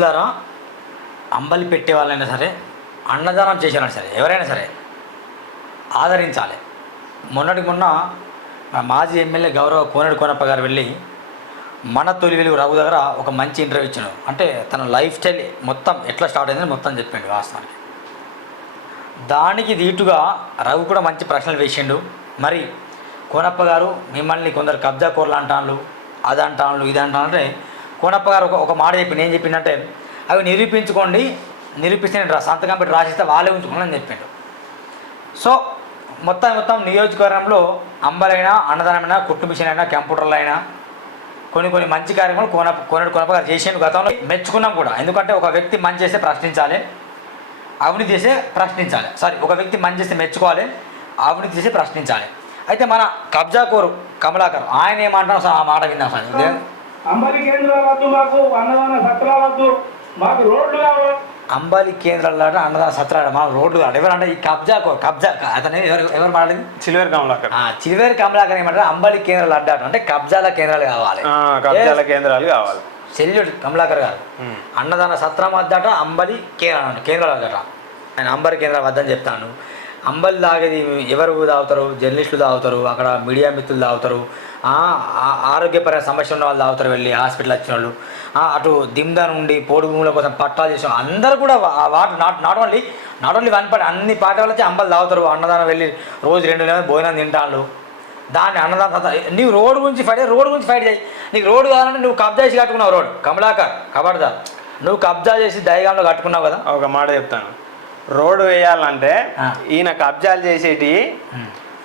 మిత్రులారా అంబలి పెట్టే వాళ్ళైనా సరే అన్నదానం చేసేవాళ్ళైనా సరే ఎవరైనా సరే ఆదరించాలి. మొన్నటికి మొన్న మా మాజీ ఎమ్మెల్యే గౌరవ కోనడి కోనప్ప గారు వెళ్ళి మన తొలి వెలుగు రఘు దగ్గర ఒక మంచి ఇంటర్వ్యూ ఇచ్చాడు. అంటే తన లైఫ్ స్టైల్ మొత్తం ఎట్లా స్టార్ట్ అయిందని మొత్తం చెప్పిండు వాస్తవానికి. దానికి దీటుగా రఘు కూడా మంచి ప్రశ్నలు వేసిండు. మరి కోనప్ప గారు మిమ్మల్ని కొందరు కబ్జా కూరలు అంటాను అది అంటాను ఇది అంటాను అంటే కోనప్ప గారు ఒక ఒక మాట చెప్పి నేను చెప్పిందంటే అవి నిరూపించుకోండి నిరూపిస్తే నేను సంతకం పెట్టి రాసిస్తే వాళ్ళే ఉంచుకోండి అని చెప్పిండు. సో మొత్తం మొత్తం నియోజకవర్గంలో అంబలైనా అన్నదానమైనా కుట్టు మిషన్ అయినా కంప్యూటర్లు అయినా కొన్ని కొన్ని మంచి కార్యక్రమాలు కోన కోనడు కొనప గారు గతంలో. మెచ్చుకున్నాం కూడా. ఎందుకంటే ఒక వ్యక్తి మంచి చేస్తే ప్రశ్నించాలి. అవినీతి చేస్తే ప్రశ్నించాలి. సారీ ఒక వ్యక్తి మంచి చేస్తే మెచ్చుకోవాలి. అవినీతి చేస్తే ప్రశ్నించాలి. అయితే మన కబ్జా కోరు కమలాకర్ ఆయన ఏమంటారు ఆ మాట విన్నాం సార్? అంబలి కేంద్రాలు వద్దు మాకు అన్నదాన సత్రాలు వద్దు. మాకు రోడ్లు కావాలి. అంబాలి కేంద్రాల అన్నదాన సత్రాడ మా రోడ్డు కాదు ఎవరంటే ఈ కబ్జా కబ్జా అతనే ఎవరు ఎవరు మాట్లాడింది? సిల్వర్ కమలాకర్. ఆ, చిలివేరు కమలాకర్ ఏమంటారు? అంబలి కేంద్రాలు అడ్డాడు అంటే కబ్జాల కేంద్రాలు కావాలి. ఆ, కబ్జాల కేంద్రాలు కావాలి. సెల్యూట్ కమలాకర్ గారు. అన్నదాన సత్రం వద్దట అంబలి కేంద్రం కేంద్రాలు వద్దట. ఆయన అంబలి కేంద్రం వద్దని చెప్తాను. అంబలి తాగేది ఎవరు తాగుతారు? జర్నలిస్టులు తాగుతారు. అక్కడ మీడియా మిత్రులు తాగుతారు. ఆ, ఆ- ఆరోగ్యపరమైన సమస్య ఉన్న వాళ్ళు తాగుతారు వెళ్ళి హాస్పిటల్ వచ్చిన వాళ్ళు. అటు దిమ్దా నుండి పోడు భూముల కోసం పట్టాలు చేసిన అందరూ కూడా water not not only not only one party అన్ని పార్టీ వాళ్ళు వచ్చి అంబలి తాగుతారు. అన్నదానం వెళ్ళి రోజు రెండు నెలలు భోజనం తింటాళ్ళు దాన్ని అన్నదాన నీవు రోడ్డు గురించి ఫైట్ రోడ్డు గురించి ఫైట్ చేయి. నీకు రోడ్డు కావాలంటే నువ్వు కబ్జా చేసి కట్టుకున్నావు రోడ్ కమలాకర్ కబడ్దార్ నువ్వు కబ్జా చేసి దయగాంలో కట్టుకున్నావు కదా. ఒక మాట చెప్తాను. రోడ్డు వేయాలంటే. ఈయన కబ్జాలు చేసేటి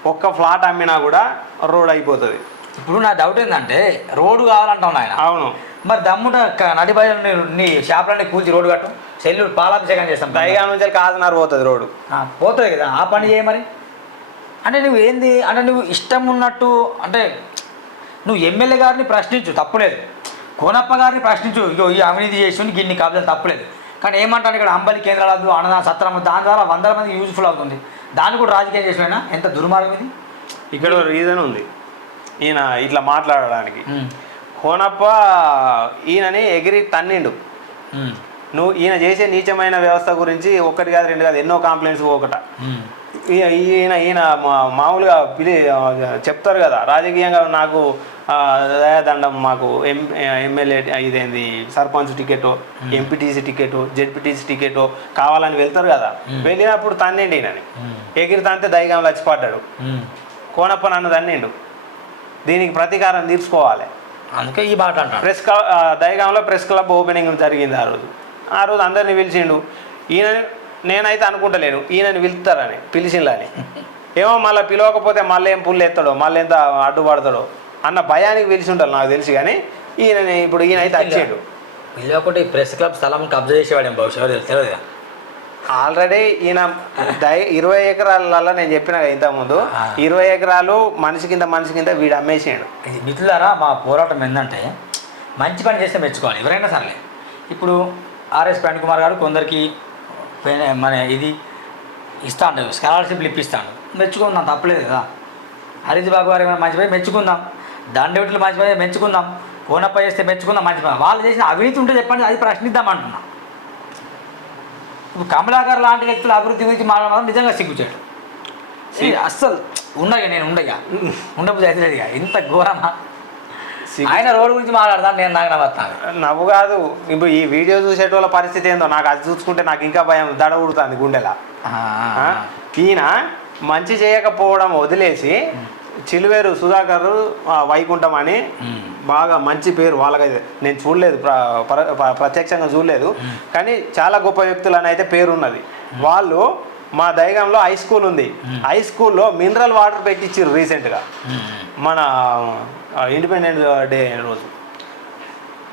ఒక్క ఫ్లాట్ అమ్మినా కూడా రోడ్ అయిపోతుంది. ఇప్పుడు నా డౌట్ ఏంటంటే రోడ్డు కావాలంటావు ఆయన అవును. మరి దమ్ముట నడి బయట నీ షాపులన్నీ కూల్చి రోడ్డు కట్టు సెల్లు పాలాభిషేకం చేస్తాం. దైగా నుంచి కాజనార్ పోతుంది రోడ్డు. పోతుంది కదా ఆ పని చేయ మరి. అంటే నువ్వు ఏంది అంటే నువ్వు ఇష్టం ఉన్నట్టు అంటే నువ్వు ఎమ్మెల్యే గారిని ప్రశ్నించు తప్పులేదు. కోనప్ప గారిని ప్రశ్నించు ఇగో ఈ అవినీతి చేసి గిన్ని కబ్జాలు తప్పులేదు. కానీ ఏమంటాను ఇక్కడ అంబలి కేంద్రాలు అన్నదాన సత్రం దాని ద్వారా వందల మంది యూజ్ఫుల్ అవుతుంది. దాన్ని కూడా రాజకీయం చేసిపోయినా ఎంత దుర్మార్గం ఇది? ఇక్కడ రీజన్ ఉంది. ఈయన ఇట్లా మాట్లాడడానికి. ఉమ్, హోనప్ప ఈయనని ఎగిరి తన్నిండు. నువ్వు ఈయన చేసే నీచమైన వ్యవస్థ గురించి ఒక్కటి కాదు రెండు కాదు ఎన్నో కంప్లైంట్స్ ఒకట ఈయన ఈయన మామూలుగా పిలి చెప్తారు కదా రాజకీయంగా నాకు దయాదండం మాకు ఎం ఎమ్మెల్యే ఇదేంది sarpanch ticket MPTC ticket ZPTC ticket కావాలని వెళ్తారు కదా. వెళ్ళినప్పుడు తన్నిండి ఈయనని. ఎగిరి తంతే దైగం లచ్చిపడ్డాడు. కోనప్ప నన్ను తన్నిండు. దీనికి ప్రతీకారం తీర్చుకోవాలి. అందుకే ఈ అంటాను ప్రెస్ క్లబ్ ఆ, దైగాంలో ప్రెస్ క్లబ్ ఓపెనింగ్ జరిగింది ఆ రోజు. ఆ రోజు అందరిని పిలిచిండు ఈయన నేనైతే అనుకుంటలేను ఈయనని పిలుస్తారని పిలిచిందని ఏమో మళ్ళీ పిలవకపోతే మళ్ళీ ఏం పుల్లు ఎత్తాడో మళ్ళీ ఎంత అడ్డుపడతాడో అన్న భయానికి పిలిచి ఉంటాడు నాకు తెలిసి కానీ ఈయనని ఇప్పుడు ఈయన అయితే వచ్చాడు ఒకటి ప్రెస్ క్లబ్ స్థలం కబ్జా చేసేవాడు భవిష్యత్తు తెలియదు ఆల్రెడీ ఈయన దై ఇరవై ఎకరాలలో నేను చెప్పిన ఇంతకుముందు. ఇరవై ఎకరాలు మనిషి కింద మనిషి కింద వీడు అమ్మేసాడు. మిత్రులారా మా పోరాటం ఏంటంటే మంచి పని చేస్తే మెచ్చుకోవాలి ఎవరైనా సర్లే. ఇప్పుడు ఆర్ఎస్ ప్రణ్ కుమార్ గారు కొందరికి మన ఇది ఇస్తాడు స్కాలర్షిప్లు ఇప్పిస్తాడు. మెచ్చుకుందాం తప్పలేదు కదా. హరిజ్ బాబు గారు ఏమైనా మంచి పని మెచ్చుకుందాం దండవిట్లు మంచి పని మెచ్చుకుందాం కోనప్ప చేస్తే మెచ్చుకుందాం మంచి పని. వాళ్ళు చేసిన అవినీతి ఉంటే చెప్పండి అది ప్రశ్నిద్దాం అంటున్నా. కమలాకర్ లాంటి వ్యక్తుల అభివృద్ధి గురించి మాట్లాడడం నిజంగా సిగ్గుచాడు అస్సలు ఉండగా నేను ఉండగా. ఉండబుద్ధి అయితే ఇక. ఇంత ఘోరమా? ఆయన రోడ్డు గురించి మాట్లాడతాను నేను నాకు నవ్వుతాను నవ్వు కాదు. ఇప్పుడు ఈ వీడియో చూసేటోళ్ళ పరిస్థితి ఏందో నాకు అది చూసుకుంటే నాకు ఇంకా భయం దడ ఉడుతుంది గుండెలా? ఈయన మంచి చేయకపోవడం వదిలేసి చిలువేరు సుధాకర్ వైకుంఠం అని బాగా మంచి పేరు వాళ్ళకైతే. నేను చూడలేదు ప్ర- ప్ర- ప్ర- ప్రత్యక్షంగా చూడలేదు. కానీ చాలా గొప్ప వ్యక్తులని అయితే పేరు ఉన్నది వాళ్ళు మా దైగంలో హై స్కూల్ ఉంది. హై స్కూల్లో మినరల్ వాటర్ పెట్టించారు రీసెంట్గా మన ఇండిపెండెన్స్ డే రోజు.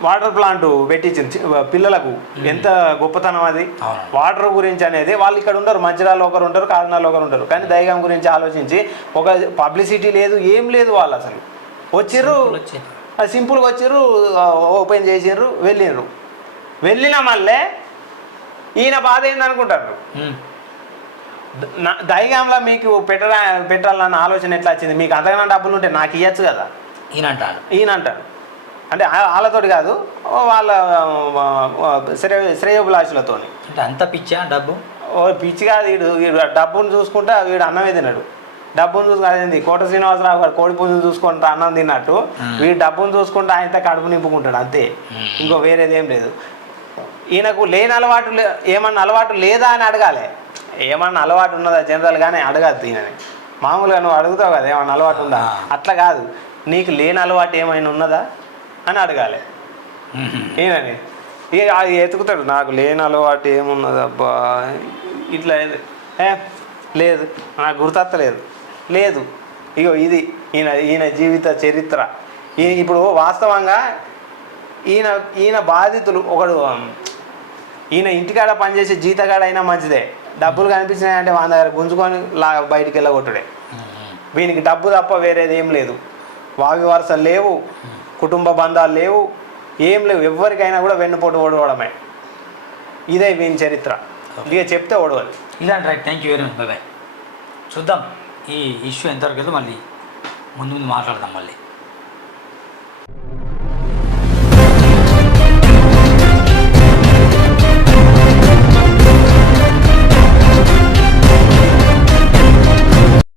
వాటర్ ప్లాంట్ పెట్టించింది. పిల్లలకు. ఎంత గొప్పతనం అది. వాటర్ గురించి అనేది వాళ్ళు ఇక్కడ ఉండరు మంచిరాల్లో ఒకరు ఉంటారు కాకినాడలో ఒకరు ఉంటారు కానీ దైగం గురించి ఆలోచించి ఒక పబ్లిసిటీ లేదు ఏం లేదు వాళ్ళు అసలు. వచ్చిర్రు. అది సింపుల్గా వచ్చిర్రు ఆ, ఓపెన్ చేసిండ్రు వెళ్ళిండ్రు. వెళ్ళిన మళ్ళీ ఈయన బాధ ఏంది అనుకుంటారు ద- దైగంలో మీకు పెట్టరా పెట్టాలన్న ఆలోచన ఎట్లా వచ్చింది? మీకు అంతకన్నా డబ్బులు ఉంటే నాకు ఇవ్వచ్చు కదా? ఈయన అంటాడు ఈయన అంటాడు అంటే ఆ- వాళ్ళతోటి కాదు వాళ్ళ శ్రేయ శ్రేయోభిలాషులతో అంటే అంత పిచ్చా డబ్బు? ఓ పిచ్చి కాదు వీడు వీడు డబ్బును చూసుకుంటా వీడు అన్నమే తిన్నాడు డబ్బును చూసుకు అదేంది? కోట శ్రీనివాసరావు గారు కోడి పుంజులు చూసుకుంటా అన్నం తిన్నట్టు వీడు డబ్బును చూసుకుంటా ఆయనతో కడుపు నింపుకుంటాడు అంతే. ఇంకో వేరేది ఏం లేదు. ఈయనకు లేని అలవాటు ఏమన్నా అలవాటు లేదా అని అడగాలి. ఏమన్నా అలవాటు ఉన్నదా జనరల్గానే అడగద్దు ఈయనని. మామూలుగా నువ్వు అడుగుతావు కదా ఏమన్నా అలవాటు ఉందా. అట్లా కాదు. నీకు లేని అలవాటు ఏమైనా ఉన్నదా అని అడగాలి. ఈయనని. ఇక అది ఎతుకుతాడు నాకు లేని అలవాటు ఏమున్నదబ్బా. ఇట్లా? ఏ లేదు. నాకు గుర్తత్తలేదు. లేదు. ఇగో ఇది ఈయన ఈయన జీవిత చరిత్ర. ఈ ఇప్పుడు వాస్తవంగా ఈయన ఈయన బాధితులు ఒకడు ఈయన ఇంటికాడ పనిచేసే జీతగాడ అయినా మంచిదే. డబ్బులు కనిపించినాయంటే వాళ్ళ దగ్గర గుంజుకొని లా బయటికి వెళ్ళగొట్టుడే. వీనికి డబ్బు తప్ప వేరేది ఏం లేదు. వావి వరుసలు లేవు. కుటుంబ బంధాలు లేవు. ఏం లేవు. ఎవరికైనా కూడా వెన్నుపోటు ఓడవడమే. ఇదే వీని చరిత్ర. ఇక చెప్తే ఓడవాలి. ఇలాంటి right. Thank you very much. Bye చూద్దాం. ఈ ఇష్యూ ఎంతవరకు వెళ్తే మళ్ళీ ముందు ముందు మాట్లాడదాం మళ్ళీ.